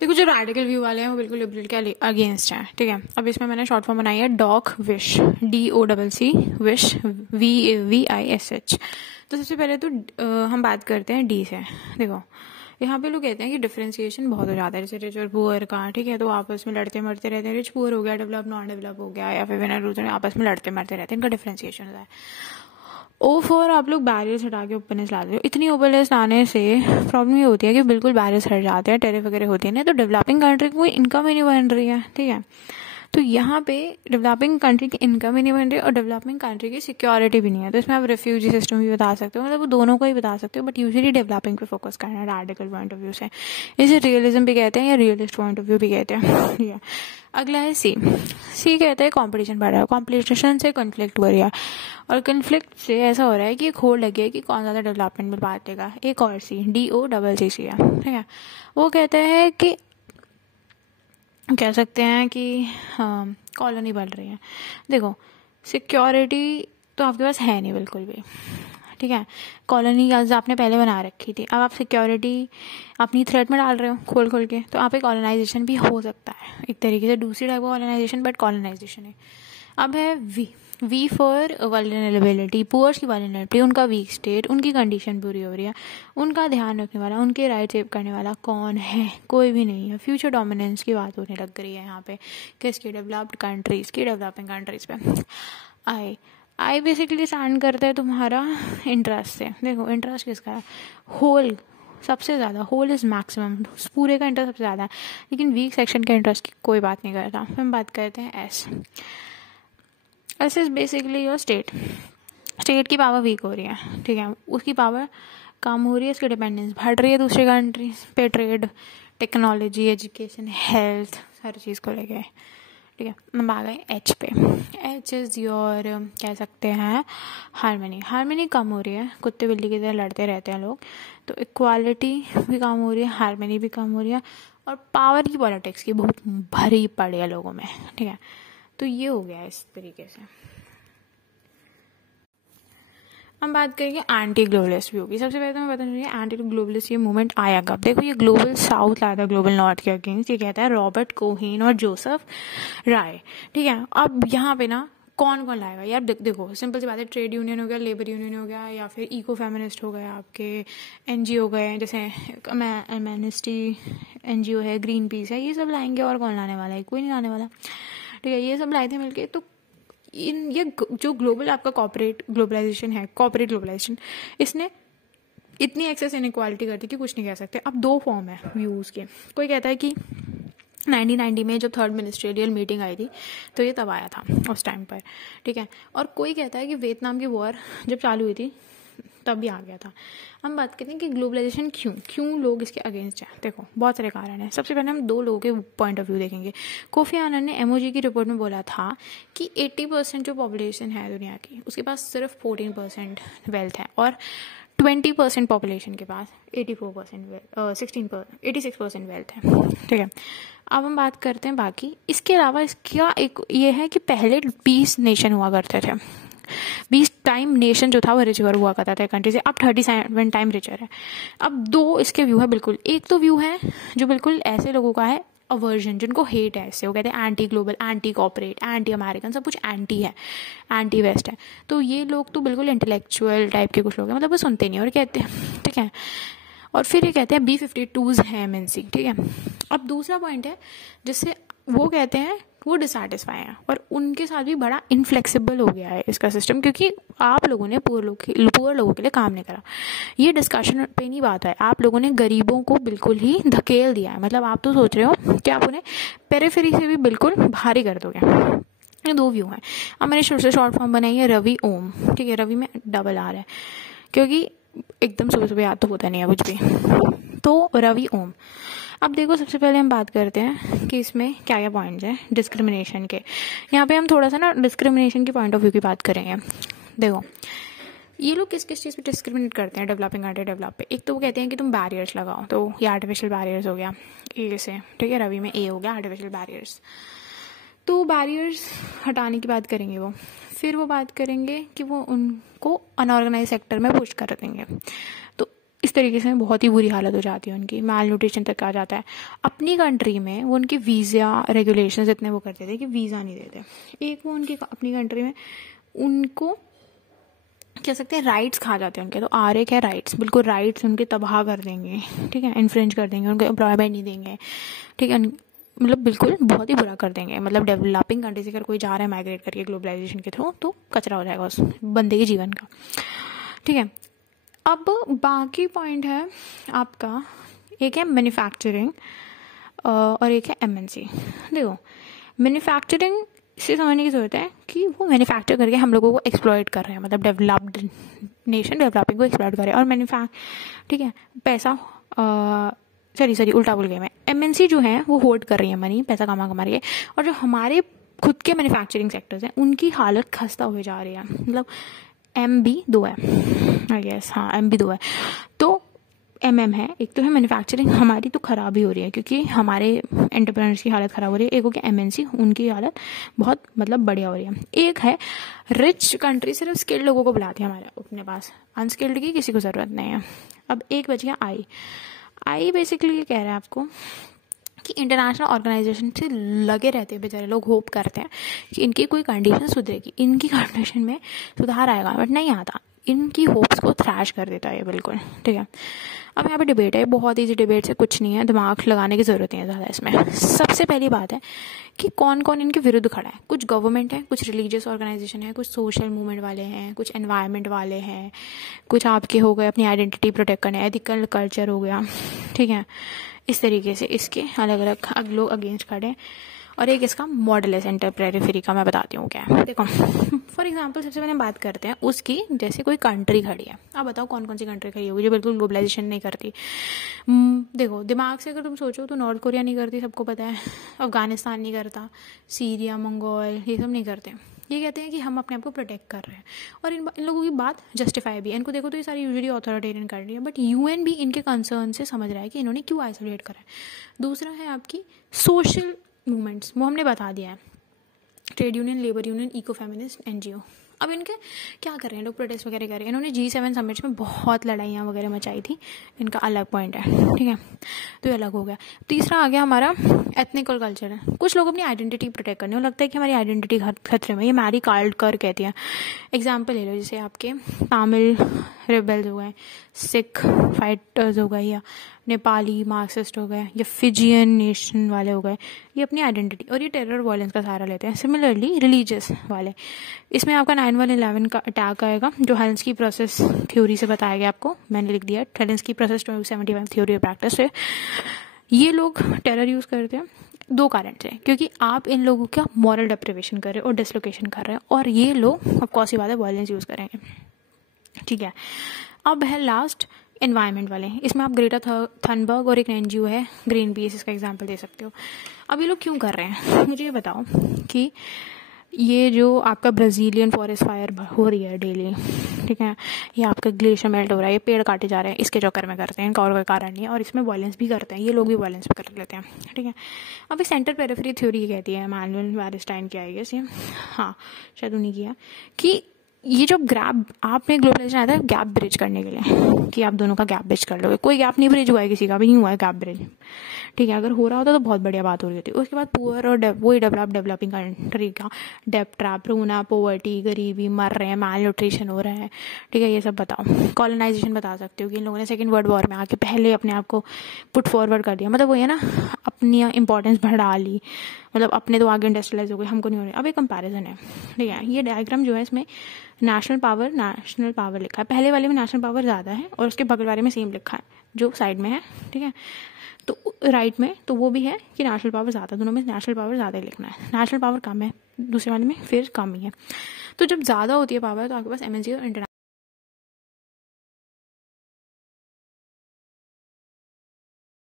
देखो जो radical view वाले हैं वो बिल्कुल लिबरल के अगेंस्ट हैं, ठीक है। अब इसमें मैंने शॉर्ट फॉर्म बनाई है डॉक विश, DOCC विश, VISH। तो सबसे पहले तो हम बात करते हैं डी से। देखो यहाँ पे लोग कहते हैं कि डिफरेंशिएशन बहुत हो जाता है, जैसे रिच और पुअर का, ठीक है। तो आपस में लड़ते मरते रहते हैं, रिच पुअर हो गया, डेवलप नॉन डेवलप हो गया, या फिर विनर लूजर, आपस में लड़ते मरते रहते हैं, इनका डिफरेंशिएशन होता है। O4 आप लोग बैरियर्स हटा के ओपननेस लाते हो। इतनी ओपननेस लाने से प्रॉब्लम ये होती है कि बिल्कुल बैरियर्स हट जाते हैं, टेरिफ वगैरह होती है ना, तो डेवलपिंग कंट्री की कोई इनकम ही नहीं बन रही है, ठीक है। तो यहाँ पे डेवलपिंग कंट्री की इनकम ही नहीं बन रही और डेवलपिंग कंट्री की सिक्योरिटी भी नहीं है। तो इसमें आप रेफ्यूजी सिस्टम भी बता सकते हो, मतलब वो दोनों को ही बता सकते हो, बट यूजुअली डेवलपिंग पे फोकस करना है रेडिकल पॉइंट ऑफ व्यू से। इसे रियलिज्म भी कहते हैं या रियलिस्ट पॉइंट ऑफ व्यू भी कहते हैं, ठीक है। अगला है सी। सी कहते हैं कंपटीशन बढ़ रहा है, कॉम्पिटिशन से कन्फ्लिक्ट हो रहा है, और कन्फ्लिक्ट से ऐसा हो रहा है कि एक होड़ लगी है कि कौन ज़्यादा डेवलपमेंट में बांटेगा। एक और सी, DOCC है, ठीक है। वो कहते हैं कि कह सकते हैं कि कॉलोनी बढ़ रही है। देखो सिक्योरिटी तो आपके पास है नहीं बिल्कुल भी, ठीक है। कॉलोनी आपने पहले बना रखी थी, अब आप सिक्योरिटी अपनी थ्रेट में डाल रहे हो खोल खोल के, तो आप एक कॉलोनाइजेशन भी हो सकता है एक तरीके से, दूसरी टाइप का कॉलोनाइजेशन, बट कॉलोनाइजेशन है। अब है वी फॉर वल्नरेबिलिटी, पुअर्स की वल्नरेबिलिटी, उनका वीक स्टेट, उनकी कंडीशन पूरी हो रही है, उनका ध्यान रखने वाला, उनके राइट सेव करने वाला कौन है? कोई भी नहीं है। फ्यूचर डोमिनेंस की बात होने लग रही है यहाँ पे, किसकी? डेवलप्ड कंट्रीज की, डेवलपिंग कंट्रीज पे। आई बेसिकली स्टैंड करता है तुम्हारा इंटरेस्ट से। देखो इंटरेस्ट किसका है? होल सबसे ज़्यादा, होल इज़ मैक्सिमम, पूरे का इंटरेस्ट सबसे ज़्यादा है, लेकिन वीक सेक्शन के इंटरेस्ट की कोई बात नहीं करता। हम बात करते हैं S is basically your state. State की पावर वीक हो रही है, ठीक है, उसकी पावर कम हो रही है, उसकी डिपेंडेंस बढ़ रही है दूसरी कंट्रीज पे, ट्रेड, टेक्नोलॉजी, एजुकेशन, हेल्थ, हर चीज़ को लेके, ठीक है। हम आ गए एच पे। एच इज़ योर कह सकते हैं हारमनी। हारमनी कम हो रही है, कुत्ते बिल्ली की तरह लड़ते रहते हैं लोग, तो इक्वालिटी भी कम हो रही है, हारमनी भी कम हो रही है, और पावर की पॉलिटिक्स की बहुत भरी पड़ी है लोगों में, ठीक है। तो ये हो गया इस तरीके से। हम बात करेंगे एंटी ग्लोबलिस्ट व्यू की। सबसे पहले तो मैं बताना चाहिए एंटी ग्लोबलिस्ट ये मूवमेंट आया कब। देखो ये ग्लोबल साउथ लाया था ग्लोबल नॉर्थ के अगेंस्ट, ये कहता है रॉबर्ट कोहेन और जोसेफ राय, ठीक है। अब यहाँ पे ना कौन कौन लाएगा यार? देखो सिंपल सी बात है, ट्रेड यूनियन हो गया, लेबर यूनियन हो गया, या फिर इको फेमिनिस्ट हो गया, आपके NGO हो गए, जैसे एमनेस्टी NGO है, ग्रीन पीस है, ये सब लाएंगे। और कौन लाने वाला है? कोई नहीं लाने वाला, ठीक है। ये सब लाए थे मिलके। तो ये जो ग्लोबल आपका कॉर्पोरेट ग्लोबलाइजेशन है, कॉर्पोरेट ग्लोबलाइजेशन, इसने इतनी एक्सेस इनइक्वालिटी करती कि कुछ नहीं कह सकते। अब दो फॉर्म है व्यूज़ के। कोई कहता है कि 1990 में जब थर्ड मिनिस्ट्रियल मीटिंग आई थी तो ये तब आया था उस टाइम पर, ठीक है। और कोई कहता है कि वियतनाम की वॉर जब चालू हुई थी तब भी आ गया था। हम बात करते हैं कि ग्लोबलाइजेशन क्यों लोग इसके अगेंस्ट हैं। देखो बहुत सारे कारण हैं। सबसे पहले हम दो लोगों के पॉइंट ऑफ व्यू देखेंगे। कोफी आनन ने MOG की रिपोर्ट में बोला था कि 80% जो पॉपुलेशन है दुनिया की, उसके पास सिर्फ 14% वेल्थ है, और 20% पॉपुलेशन के पास 86% वेल्थ है, ठीक है। अब हम बात करते हैं बाकी। इसके अलावा इसका एक ये है कि पहले 20 नेशन हुआ करते थे, 20 टाइम नेशन जो था वो रिचर हुआ करता था कंट्री से, अब 37 टाइम रिचर है। अब दो इसके व्यू है बिल्कुल। एक तो व्यू है जो बिल्कुल ऐसे लोगों का है, अवर्जन, जिनको हेट है इससे, वो कहते हैं anti global, anti corporate, anti American, सब कुछ एंटी है, एंटी वेस्ट है। तो ये लोग तो बिल्कुल इंटेलेक्चुअल टाइप के कुछ लोग हैं, मतलब वो सुनते नहीं और कहते हैं, ठीक है। और फिर ये कहते हैं B-52s हैं MNC, ठीक है। अब दूसरा पॉइंट है जिससे वो कहते हैं वो डिससेटिस्फाई हैं, और उनके साथ भी बड़ा इनफ्लेक्सिबल हो गया है इसका सिस्टम, क्योंकि आप लोगों ने पुअर लोगों के लिए काम नहीं करा। ये डिस्कशन पे नहीं बात है, आप लोगों ने गरीबों को बिल्कुल ही धकेल दिया है। मतलब आप तो सोच रहे हो कि आप उन्हें पेरिफेरी से भी बिल्कुल भारी कर दोगे। ये दो व्यू हैं। अब मैंने शॉर्ट फॉर्म बनाई है रवि ओम, ठीक है। रवि में डबल R है, क्योंकि एकदम सुबह सुबह याद तो होता नहीं है कुछ भी। तो रवि ओम। अब देखो सबसे पहले हम बात करते हैं कि इसमें क्या क्या पॉइंट्स हैं डिस्क्रिमिनेशन के। यहाँ पे हम थोड़ा सा ना डिस्क्रिमिनेशन की पॉइंट ऑफ व्यू की बात करेंगे। देखो ये लोग किस किस चीज़ पे डिस्क्रिमिनेट करते हैं डेवलपिंग कंट्री डेवलप पे। एक तो वो कहते हैं कि तुम बैरियर्स लगाओ, तो ये आर्टिफिशियल बैरियर्स हो गया A से, ठीक है। रवि में A हो गया आर्टिफिशियल बैरियर्स। तो बैरियर्स हटाने की बात करेंगे वो। फिर वो बात करेंगे कि वो उनको अनऑर्गेनाइज सेक्टर में पुश कर देंगे। तो इस तरीके से बहुत ही बुरी हालत हो जाती है उनकी, माल न्यूट्रिशन तक आ जाता है। अपनी कंट्री में वो उनके वीज़ा रेगुलेशंस इतने वो करते थे कि वीज़ा नहीं देते। एक वो उनकी अपनी कंट्री में उनको कह सकते हैं राइट्स खा जाते हैं उनके, तो आर एक है राइट्स, बिल्कुल राइट्स उनके तबाह कर देंगे, ठीक है, इन्फ्रिंज कर देंगे, उनको एम्प्लॉयमेंट नहीं देंगे, ठीक है, मतलब बिल्कुल बहुत ही बुरा कर देंगे। मतलब डेवलपिंग कंट्री से अगर कोई जा रहा है माइग्रेट करके ग्लोबलाइजेशन के थ्रू तो कचरा हो जाएगा उस बंदे के जीवन का, ठीक है। अब बाकी पॉइंट है आपका, एक है मैन्युफैक्चरिंग और एक है एमएनसी। देखो मैन्युफैक्चरिंग से समझने की ज़रूरत है कि वो मैन्युफैक्चर करके हम लोगों को एक्सप्लॉइट कर रहे हैं, मतलब डेवलप्ड नेशन डेवलपिंग को एक्सप्लॉइट कर रहे हैं, और ठीक है, पैसा सॉरी उल्टा बोल गया मैं, एमएनसी जो है वो होल्ड कर रही है मनी, पैसा कमा रही है, और जो हमारे खुद के मैन्युफैक्चरिंग सेक्टर्स हैं उनकी हालत खस्ता हो जा रही है। मतलब MB2 है आई गेस, हाँ MB2 है, तो MM है, एक तो है मैन्युफैक्चरिंग हमारी तो ख़राब ही हो रही है क्योंकि हमारे एंटरप्रेन्योर्स की हालत ख़राब हो रही है, एक हो गया MNC उनकी हालत बहुत मतलब बढ़िया हो रही है। एक है रिच कंट्री सिर्फ स्किल्ड लोगों को बुलाती है हमारे अपने पास, अनस्किल्ड की किसी को ज़रूरत नहीं है। अब एक बच गया आई बेसिकली ये कह रहा है आपको कि इंटरनेशनल ऑर्गेनाइजेशन से लगे रहते हैं बेचारे लोग, होप करते हैं कि इनकी कोई कंडीशन सुधरेगी, इनकी कंडीशन में सुधार आएगा, बट नहीं आता, इनकी होप्स को थ्रैश कर देता है ये बिल्कुल, ठीक है। अब यहाँ पे डिबेट है, बहुत ईजी डिबेट है, कुछ नहीं है, दिमाग लगाने की ज़रूरत नहीं है ज़्यादा इसमें। सबसे पहली बात है कि कौन कौन इनके विरुद्ध खड़ा है। कुछ गवर्नमेंट है, कुछ रिलीजियस ऑर्गेनाइजेशन है, कुछ सोशल मूवमेंट वाले हैं, कुछ एनवायरनमेंट वाले हैं, कुछ आपके हो गए अपनी आइडेंटिटी प्रोटेक्ट करने, एथिकल कल्चर हो गया, ठीक है। इस तरीके से इसके अलग अलग लोग अगेंस्ट खड़े हैं। और एक इसका मॉडल है सेंटर पेरिफेरी का, मैं बताती हूँ क्या है। देखो फॉर एग्जांपल सबसे पहले बात करते हैं उसकी, जैसे कोई कंट्री खड़ी है, आप बताओ कौन कौन सी कंट्री खड़ी होगी जो बिल्कुल ग्लोबलाइजेशन नहीं करती। देखो दिमाग से अगर तुम सोचो तो नॉर्थ कोरिया नहीं करती, सबको पता है, अफगानिस्तान नहीं करता, सीरिया मंगोल ये सब नहीं करते। ये कहते हैं कि हम अपने आप को प्रोटेक्ट कर रहे हैं, और इन लोगों की बात जस्टिफाई भी है। इनको देखो तो ये सारी यूजुअली ऑथोरिटेरियन कंट्री है, बट UN भी इनके कंसर्न से समझ रहा है कि इन्होंने क्यों आइसोलेट करा है। दूसरा है आपकी सोशल मूवमेंट्स, वो हमने बता दिया है, trade union, labour union, eco feminist, NGO। अब इनके क्या कर रहे हैं लोग, प्रोटेस्ट वगैरह कर रहे हैं। इन्होंने G7 समिट्स में बहुत लड़ाइयाँ वगैरह मचाई थी, इनका अलग पॉइंट है, ठीक है, तो ये अलग हो गया। तीसरा आ गया हमारा एथनिकल कल्चर है। कुछ लोग अपनी आइडेंटिटी प्रोटेक्ट करने, लगता है कि हमारी आइडेंटिटी खतरे में, ये मैरी कार्लकर कहती है। एग्जाम्पल ले लो, जैसे आपके तमिल रेबल्स हो गए, सिख फाइटर्स हो गए, या नेपाली मार्क्सिस्ट हो गए, या फिजियन नेशन वाले हो गए, ये अपनी आइडेंटिटी और ये टेरर वायलेंस का सहारा लेते हैं। सिमिलरली रिलीजियस वाले, इसमें आपका 9/11 का अटैक आएगा, जो हेलेंस्की प्रोसेस थ्योरी से बताया गया आपको, मैंने लिख दिया Helsinki process 275 theory of practice से। ये लोग टेरर यूज़ करते हैं दो कारण से, क्योंकि आप इन लोगों का मॉरल डेप्रिवेशन कर रहे हो और डिसलोकेशन कर रहे हैं, और ये लोग ऑफकोर्स ही बात है वायलेंस यूज़ करेंगे, ठीक है। अब है लास्ट एनवायरनमेंट वाले, इसमें आप ग्रेटा थनबर्ग और एक NGO है ग्रीन पीस, इसका एग्जांपल दे सकते हो। अब ये लोग क्यों कर रहे हैं, मुझे ये बताओ कि ये जो आपका ब्राज़ीलियन फॉरेस्ट फायर हो रही है डेली, ठीक है, ये आपका ग्लेशियर मेल्ट हो रहा है, ये पेड़ काटे जा रहे हैं, इसके चक्कर में करते हैं, इनका और कोई कारण नहीं है, और इसमें वायलेंस भी करते हैं, ये लोग भी वायलेंस भी कर लेते हैं, ठीक है। अब इस सेंटर पेरिफेरी थ्योरी कहती है, मैनुअल वैलेंस्टाइन की आई गेस ये, हाँ शायद उन्हीं की है, कि ये जो गैप आपने ग्लोबलाइजेशन आया था गैप ब्रिज करने के लिए, कि आप दोनों का गैप ब्रिज कर लोगे। कोई गैप नहीं ब्रिज हुआ है, किसी का भी नहीं हुआ है गैप ब्रिज, ठीक है। अगर हो रहा होता तो बहुत बढ़िया बात हो रही होती। उसके बाद पुअर और वही डेवलपिंग कंट्री का डेप ट्रैप, रोना, पोवर्टी, गरीबी, मर रहे हैं, माल न्यूट्रिशन हो रहा है, ठीक है, ये सब बताओ। कॉलोनाइजेशन बता सकते हो कि इन लोगों ने सेकेंड वर्ल्ड वॉर में आके पहले अपने आप को पुट फॉरवर्ड कर दिया, मतलब वो है ना अपनी इंपॉर्टेंस बढ़ा ली, मतलब अपने तो आगे इंडस्ट्रियलाइज हो गए, हमको नहीं हो रही। अब एक कंपैरिजन है, ठीक है, ये डायग्राम जो है इसमें नेशनल पावर लिखा है, पहले वाले में नेशनल पावर ज़्यादा है और उसके बगल वाले में सेम लिखा है जो साइड में है, ठीक है। तो राइट में तो वो भी है कि नेशनल पावर ज़्यादा, दोनों में नेशनल पावर ज़्यादा ही लिखना है, नेशनल पावर कम है दूसरे वाले में फिर कम ही है। तो जब ज़्यादा होती है पावर तो आपके पास MNC और